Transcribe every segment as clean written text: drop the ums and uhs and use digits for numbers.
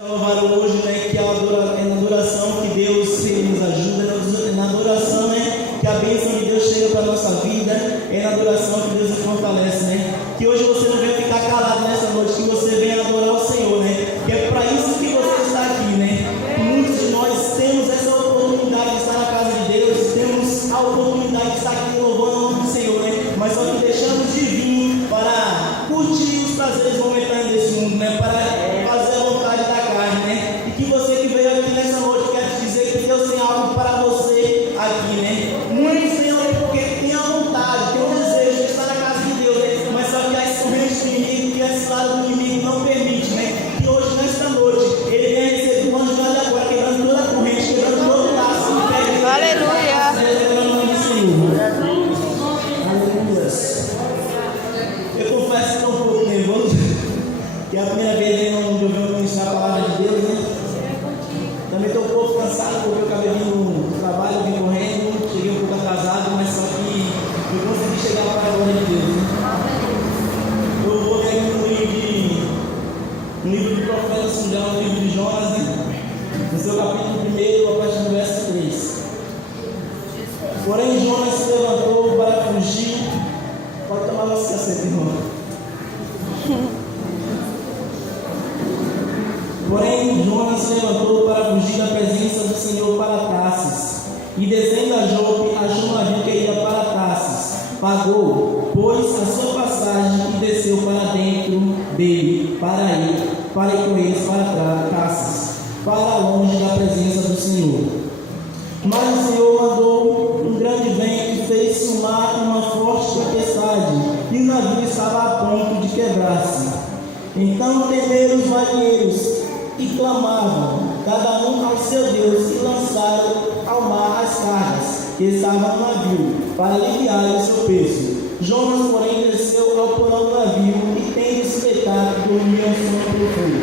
Louvaram hoje, né, que é na adoração que Deus nos ajuda, é na adoração, né, que a bênção de Deus chega para a nossa vida, é na adoração que Deus nos fortalece, né, que hoje você não venha ficar calado nessa noite, que você venha adorar o Senhor, né, que é para isso que você está aqui, né. Muitos de nós temos essa oportunidade de estar na casa de Deus, temos a oportunidade de estar aqui louvando o nome do Senhor, né, mas só que deixamos de vir para curtir os prazeres momentâneos desse mundo, né, para fazer a vontade da carne, né? E que você que veio aqui nessa noite, quer te dizer que Deus tem algo para você aqui, né? Muitos têm porque tem a vontade, tem o desejo de estar na casa de Deus, né? Mas só que as correntes do inimigo, que esse lado do inimigo não permite, né? Que hoje, nesta noite, ele venha receber um anjo de agora, quebrando toda a corrente, quebrando todo o laço, Aleluia! Eu confesso que estou um pouco nervoso, que é a primeira vez que eu ouvi ministrar a palavra de Deus, né? Também estou um pouco cansado, porque eu acabei vindo no trabalho, vim correndo, cheguei um pouco atrasado, mas só que eu consegui chegar para a glória de Deus, né? Eu vou ler aqui no livro do profeta Sungão, no livro de Jonas, né? No seu capítulo 1, a partir do verso 3. Porém, Jonas se levantou para fugir. Pode tomar nosso cacete, irmão. Porém, Jonas se levantou para fugir da presença do Senhor para Tarsis, e descendo a Jope, achou um navio que ia para Tarsis. Pagou, pois, a sua passagem e desceu para dentro dele, para ir com eles para Tarsis, para longe da presença do Senhor. Mas o Senhor mandou um grande vento, fez-se o mar uma forte tempestade, e o navio estava a ponto de quebrar-se. Então temeram os marinheiros e clamavam, cada um ao seu Deus, e lançaram ao mar as cargas que estavam no navio, para aliviar o seu peso. Jonas, porém, desceu ao porão do navio, e tendo espeitado, dormiu ao sono profundo.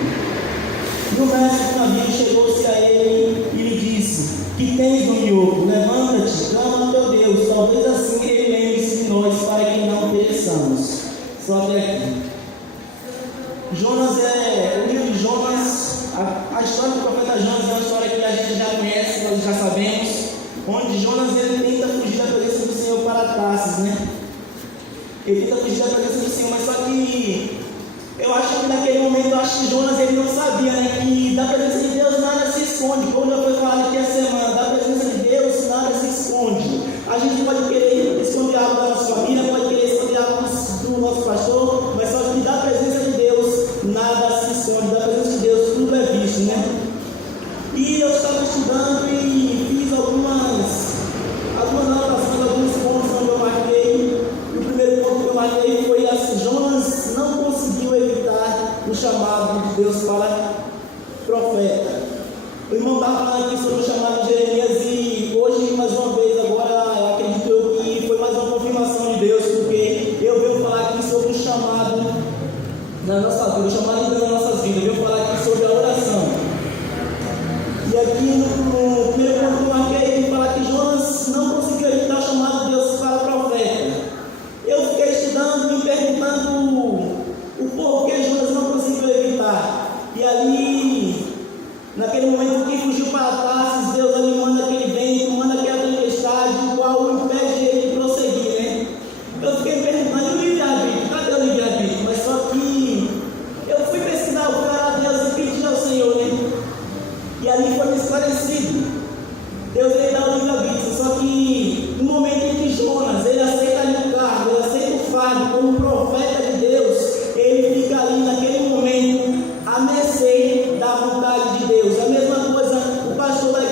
E o mestre do navio chegou-se a ele e lhe disse: que tens, domioco? Levanta-te, clama ao teu Deus, talvez assim ele lembre-se de nós, para que não pereçamos. Só até aqui. Jonas o livro de Jonas, a história do profeta Jonas é uma história que a gente já conhece, nós já sabemos, onde Jonas ele tenta fugir da presença do Senhor para Tarsis, né? Ele tenta fugir da presença do Senhor, mas só que eu acho que naquele momento, que Jonas ele não sabia, né, que da presença de Deus nada se esconde, como já foi falado aqui a semana, da presença de Deus nada se esconde. A gente pode querer esconder algo da nossa família, pode querer esconder algo do nosso pastor, mas só que da presença de Deus nada se esconde, da presença de Deus tudo é visto, né? E eu estava estudando e fiz algumas anotações, alguns pontos onde eu marquei. E o primeiro ponto que eu marquei foi assim: Jonas não conseguiu evitar o chamado de Deus para profeta. O irmão estava falando aqui sobre o chamado de Jeremias, e hoje, mais uma vez, agora acredito eu que foi mais uma confirmação de Deus, porque eu venho falar aqui sobre o chamado na nossa vida, o chamado de Deus na nossa vida. Eu venho falar aqui sobre a oração. E aqui no primeiro ponto que eu marquei, eu falar que Jonas não conseguiu evitar o chamado de Deus para profeta. Eu fiquei estudando e me perguntando o porquê Jonas não conseguiu evitar. E ali, naquele momento que fugiu para Tarsis, Deus ali manda aquele vento, manda aquela tempestade, o qual o impede ele de prosseguir, né? Eu fiquei me perguntando, e o livre-arbítrio? Cadê o livre-arbítrio? Mas só que eu fui pesquisar, eu fui orar a Deus e pedir ao Senhor, né? E ali foi me esclarecido. Deus ele dá o livre-arbítrio, só que no momento em que Jonas ele aceita ali o cargo, ele aceita o fardo como profeta de Deus, ele fica ali naquele momento à mercê da vontade de Deus. A mesma coisa o pastor da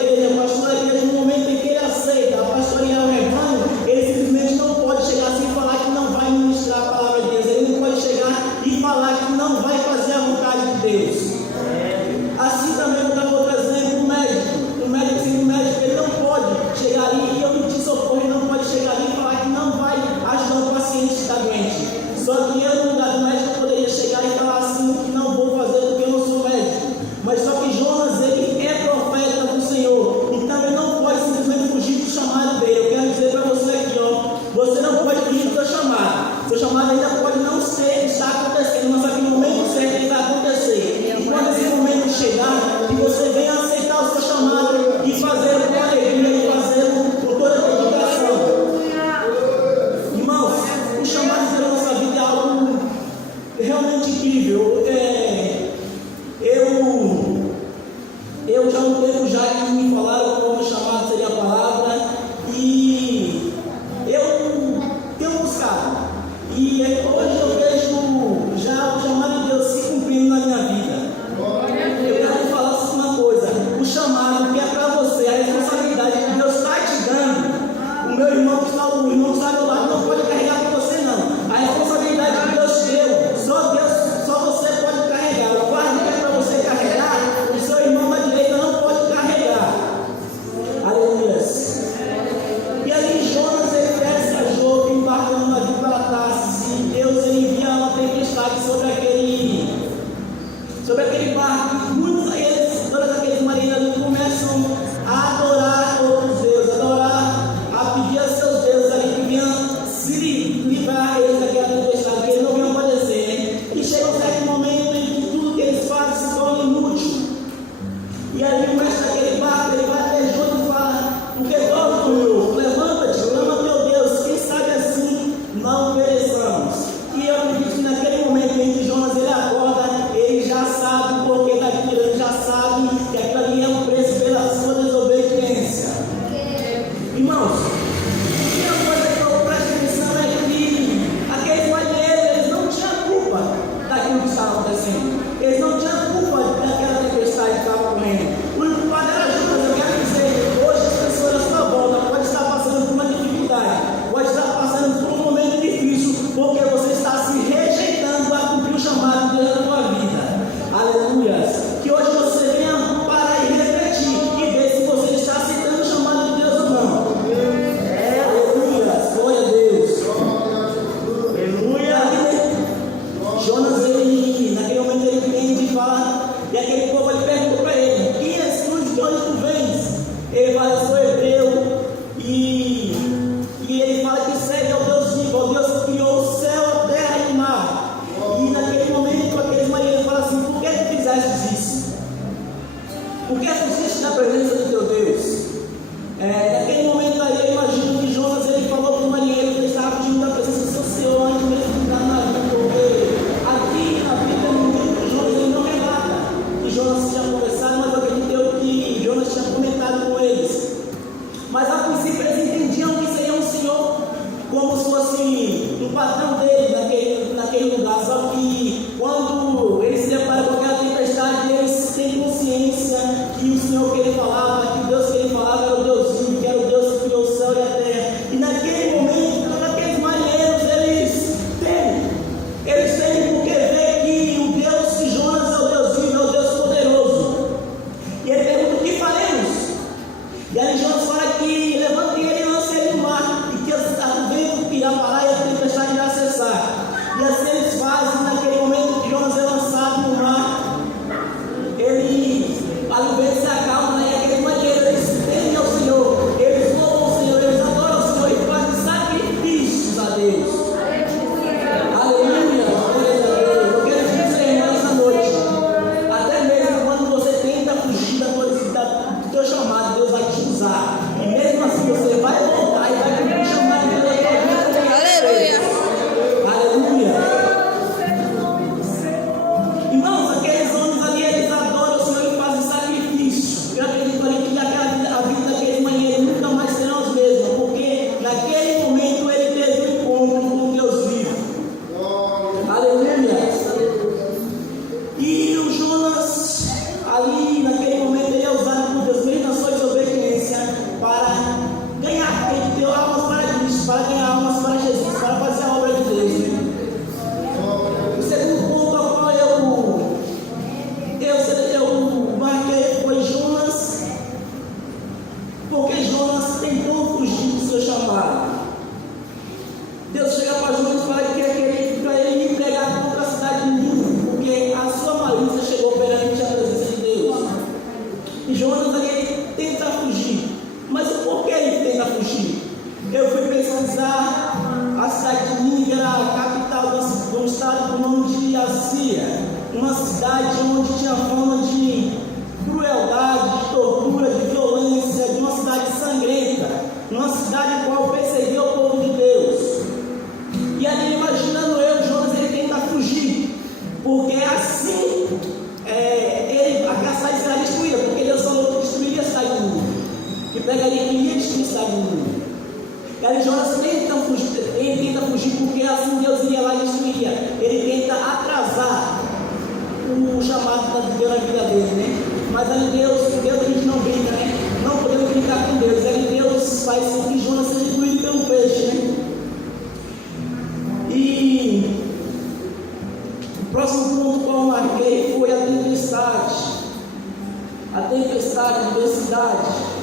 Por que fugiste da presença do teu Deus? Naquele momento aí, eu imagino que Jonas ele falou para o marinheiro que ele estava fugindo da presença do seu Senhor antes mesmo de entrar no navio, porque aqui na Bíblia, no livro de Jonas, ele não relata que Jonas tinha conversado, mas eu acredito que Jonas tinha comentado com eles. Mas a princípio eles entendiam que seria um Senhor como se fosse um patrão deles naquele lugar. Só que quando eles se deparam com aquela tempestade, eles têm consciência que o Senhor que ele falava, que o Deus que ele falava era o Deus vivo, que era o Deus que criou o céu e a terra. E naquele momento, todos aqueles marinheiros, eles temem porque vê que o Deus de Jonas é o Deus vivo, é o Deus poderoso. E ele pergunta: o que faremos? E aí Jonas fala que levante ele e lance ele no mar, e que o vento irá parar e a tempestade irá cessar. E assim eles fazem. Naquele momento que Jonas é lançado no mar, o vento se acalma, né? E aqueles marinheiros, eles temem ao Senhor, eles louvam o Senhor, eles adoram o Senhor e fazem sacrifícios a Deus. Aleluia, glória a Deus. Eu quero te dizer, irmão, essa noite, até mesmo quando você tenta fugir do teu chamado, Deus vai te usar. E mesmo assim você vai voltar e vai cumprir o chamado de Deus. Aleluia. Aleluia. Irmãos, aqueles homens ali, eles adoram o Senhor e fazem sacrifício. Eu acredito ali que a vida daquele marinheiro nunca mais serão as mesmas, porque naquele momento ele teve um encontro com Deus vivo. Aleluia. E o Jonas, ali naquele momento, ele é usado por Deus, mesmo na sua desobediência, para ganhar, ele deu almas para Cristo, para ganhar almas para Jesus, para fazer a obra de Deus. O segundo ponto ao qual eu marquei foi Jonas, porque Jonas tentou fugir do seu chamado. Deus chega para Jonas e fala que para ele ir pregar contra a cidade de Nínive, porque a sua malícia chegou perante a presença de Deus. E Jonas ele tenta fugir. Mas por que ele tenta fugir? Eu fui pesquisar. A cidade de Nínive era a capital de um estado com o nome de Assíria, uma cidade onde tinha fama de crueldade, de tortura, de violência, de uma cidade sangrenta, uma cidade qual perseguia o povo de Deus. E ali, imaginando Jonas, ele tenta fugir, porque assim a cidade será destruída, porque Deus falou que destruiria a cidade do mundo, que pegaria e iria destruir a cidade do mundo. E aí Jonas tenta fugir, porque assim Deus iria lá e destruiria. Ele tenta atrasar o chamado de Deus na vida dele, né? Mas aí Deus a gente não brinca, né? Não podemos brincar com Deus. Aí Deus faz com que Jonas seja engolido pelo peixe, né? E o próximo ponto que eu marquei foi a tempestade. A tempestade, a adversidade.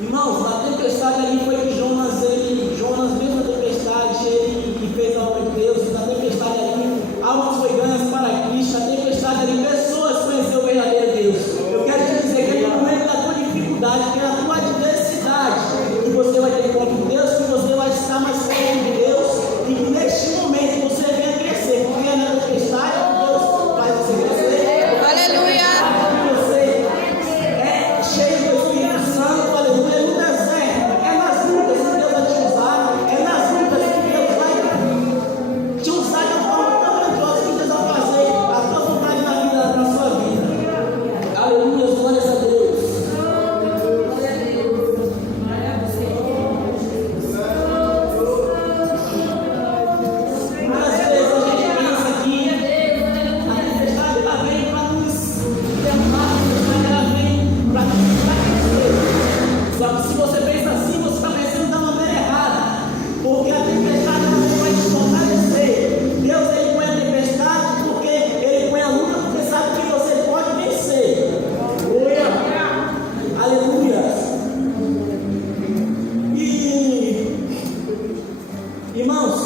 Irmãos, na tempestade ali foi que Jonas, mesmo na tempestade, ele fez a obra de Deus. Na tempestade ali, almas foi ganhas para Cristo. Na tempestade ali, pessoas conheceram o verdadeiro Deus. Eu quero te dizer que no momento da tua dificuldade, que é a tua adversidade, que você vai ter encontro com Deus, que você vai estar mais perto de Deus, e que neste momento você venha crescer, porque é na tempestade que Deus faz você crescer. Aleluia! Você é cheio do Espírito Santo, aleluia, no deserto, é nas lutas que Deus vai te usar, é nas lutas que Deus vai te usar de uma forma tão grandiosa que Deus vai fazer a tua vontade na sua vida. Aleluia, glórias a Deus. Se você pensa assim, você está pensando da maneira errada, porque a tempestade não vai te fortalecer. Deus ele põe a tempestade porque ele põe a luta, porque sabe que você pode vencer. Aleluia. E irmãos,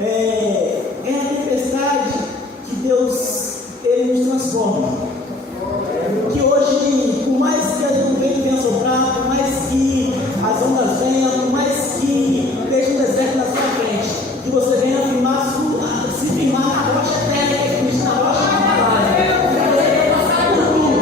é a tempestade que Deus ele nos transforma. Que hoje, por mais que o vento venha soprar, por mais que as ondas venham, por mais que esteja um deserto na sua frente, que você venha se firmar na rocha eterna, que é Cristo, na rocha da palavra. Que você venha passar por tudo,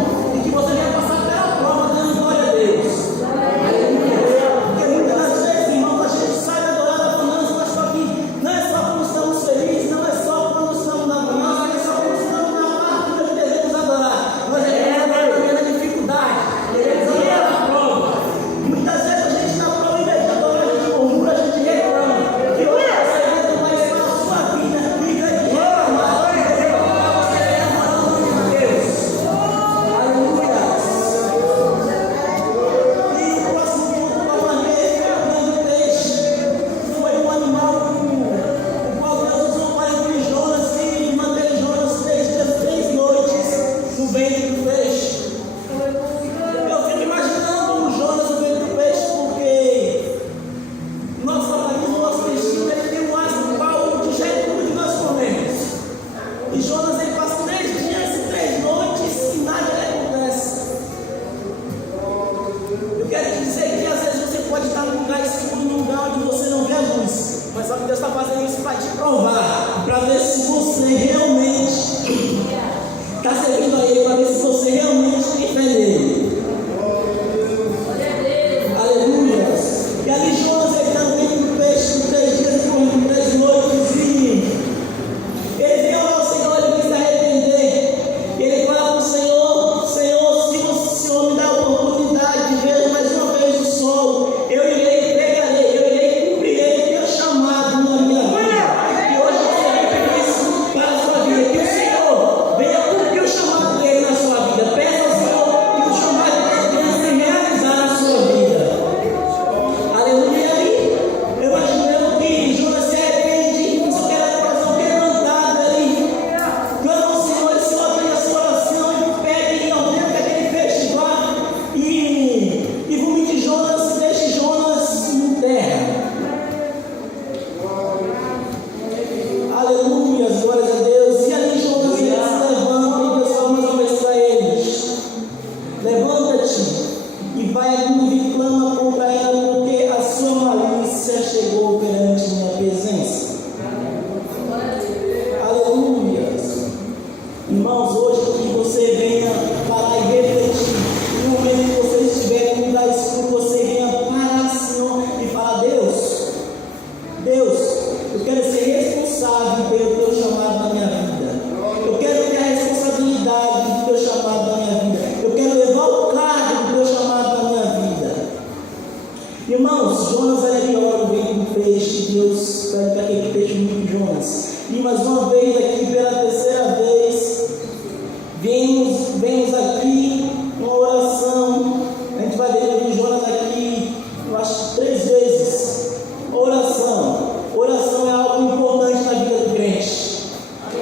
Vemos aqui uma oração. A gente vai ler Jonas aqui, eu acho, 3 vezes. Oração é algo importante na vida do crente.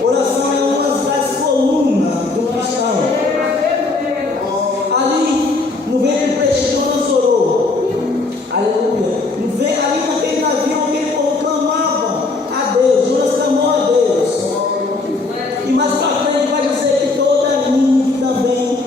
Oração é uma das colunas do cristão. Ali, no ventre do peixe, Jonas orou. Aleluia. Ali naquele navio, aquele povo clamava a Deus. Jonas clamou a Deus. E mais para frente vai dizer que toda nínive também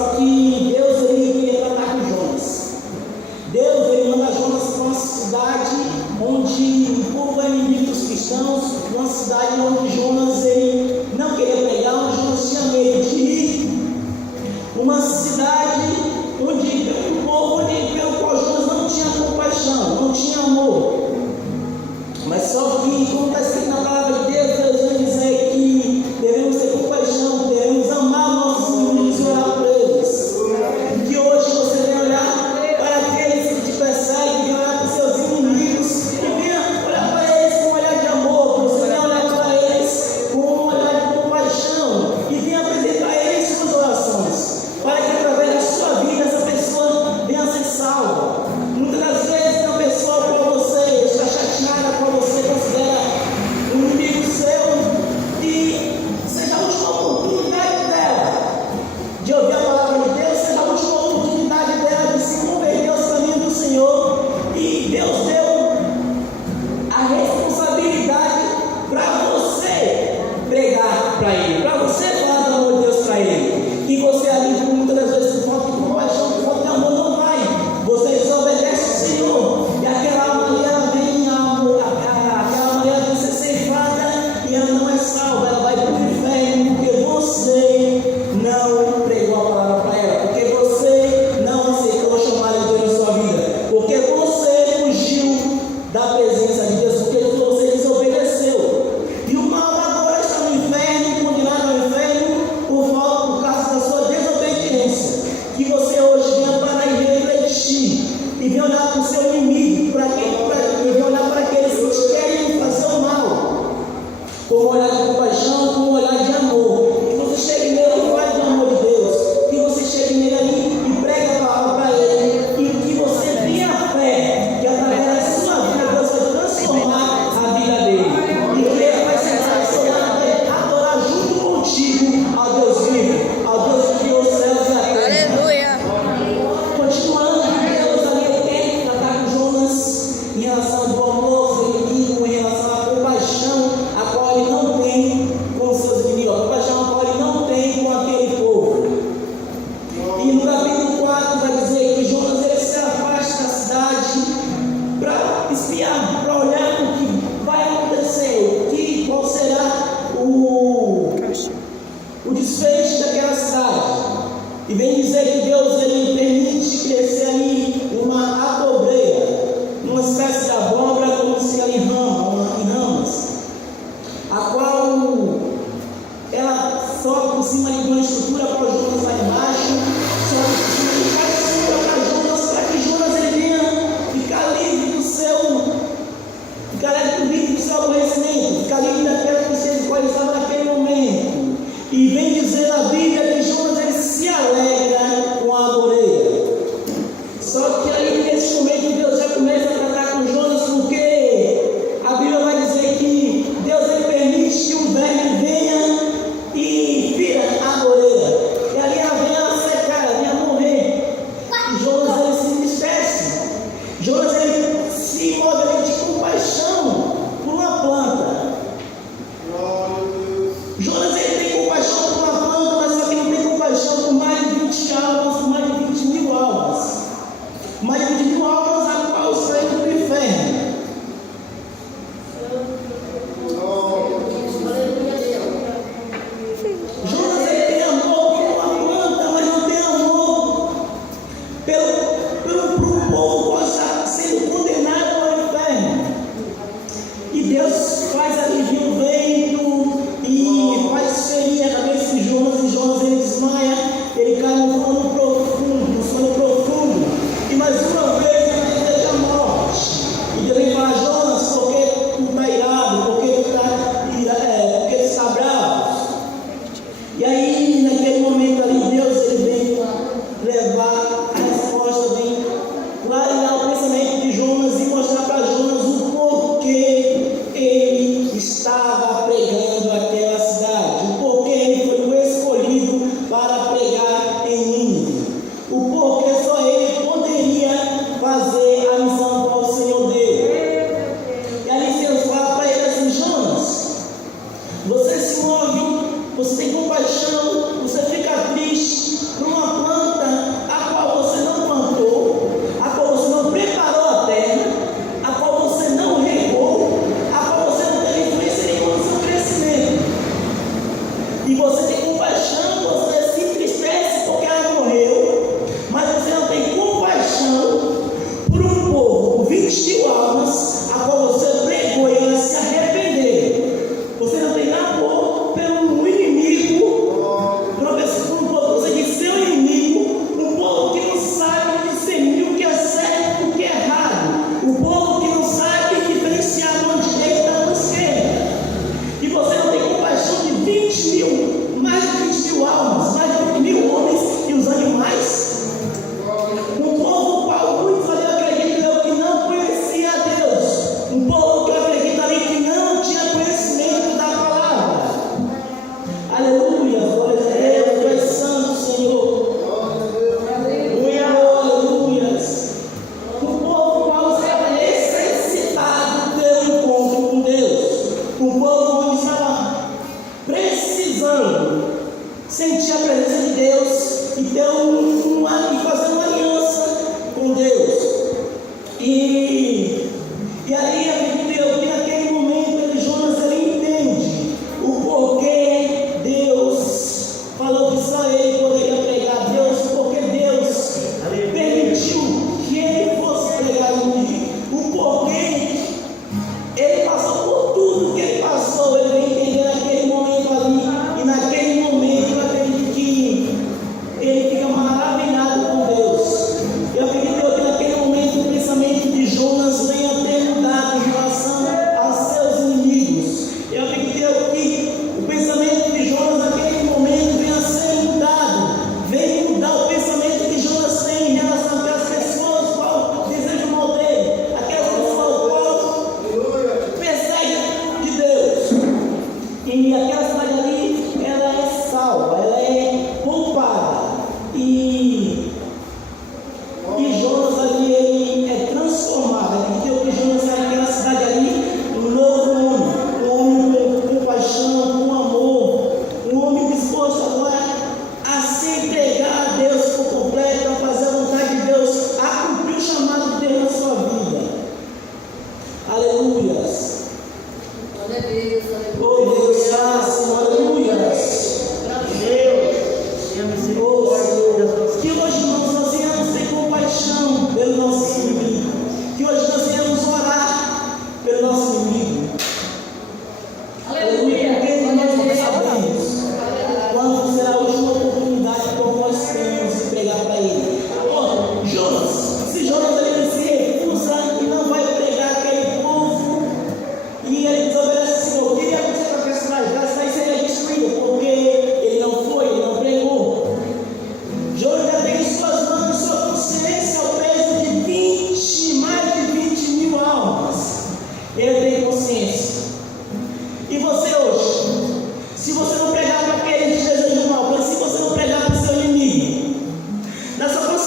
Só que Deus ele queria tratar com Jonas. Deus ele manda Jonas para uma cidade onde o povo é inimigo dos cristãos, uma cidade onde Jonas ele não queria pregar, onde Jonas tinha medo de ir. Uma cidade onde o povo pelo qual Jonas não tinha compaixão, não tinha amor. Mas só que, como está escrito na palavra de Deus, Deus vai dizer que devemos ter compaixão, devemos amar nossos inimigos e orar por eles. Que hoje você vem olhar para aqueles que te perseguem, vem olhar para os seus inimigos, e venha olhar para eles com um olhar de amor, que você venha olhar para eles com um olhar de compaixão, e venha apresentar a eles suas orações, para que através da sua vida essa pessoa venha ser salva. Muitas das vezes a pessoa por você está chateada, por você considera um inimigo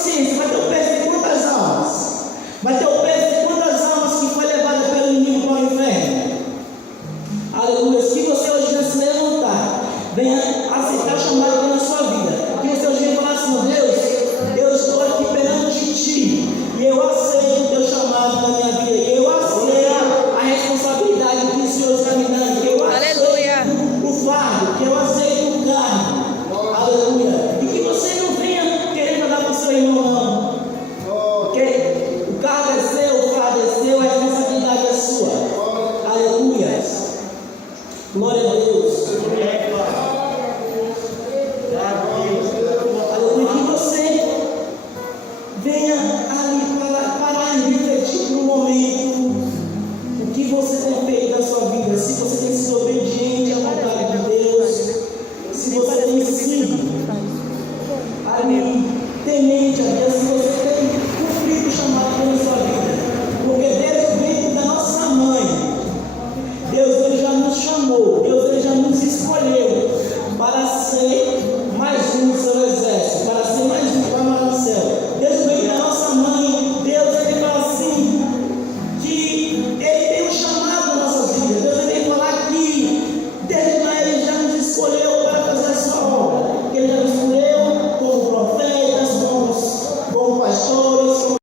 consciência vai ter o peso de quantas almas? Vai ter o